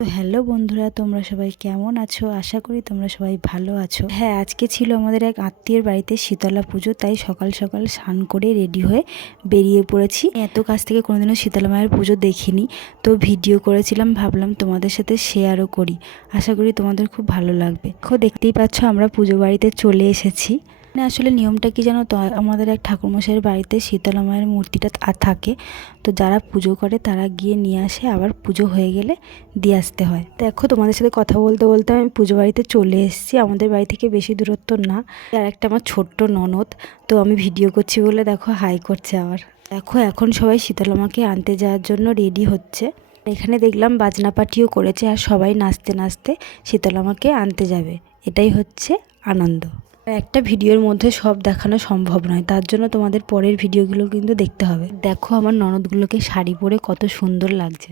তো হ্যালো বন্ধুরা, তোমরা সবাই কেমন আছো? আশা করি তোমরা সবাই ভালো আছো। হ্যাঁ, আজকে ছিল আমাদের এক আত্মীয়ের বাড়িতে শীতলা পুজো, তাই সকাল সকাল স্নান করে রেডি হয়ে বেরিয়ে পড়েছি। এত কাছ থেকে কোনোদিনও শীতলা মায়ের পুজো দেখিনি, তো ভিডিও করেছিলাম, ভাবলাম তোমাদের সাথে শেয়ারও করি। আশা করি তোমাদের খুব ভালো লাগবে। দেখতেই পাচ্ছ আমরা পুজো বাড়িতে চলে এসেছি। আসলে নিয়মটা কি জানো তো, আমাদের এক ঠাকুরমশাইয়ের বাড়িতে শীতলা মায়ের মূর্তিটা থাকে, তো যারা পুজো করে তারা গিয়ে নিয়ে আসে, আবার পুজো হয়ে গেলে দিয়ে আসতে হয়। দেখো, তোমাদের সাথে কথা বলতে বলতে আমি পুজো বাড়িতে চলে এসেছি। আমাদের বাড়ি থেকে বেশি দূরত্ব না। আর একটা আমার ছোট্ট ননদ, তো আমি ভিডিও করছি বলে দেখো হাই করছে। আবার দেখো, এখন সবাই শীতলা মাকে আনতে যাওয়ার জন্য রেডি হচ্ছে। এখানে দেখলাম বাজনা পার্টিও করেছে, আর সবাই নাচতে নাচতে শীতলা মাকে আনতে যাবে। এটাই হচ্ছে আনন্দ। একটা ভিডিওর মধ্যে সব দেখানো সম্ভব নয়, তার জন্য তোমাদের পরের ভিডিওগুলো কিন্তু দেখতে হবে। দেখো আমার ননদগুলোকে শাড়ি পরে কত সুন্দর লাগছে।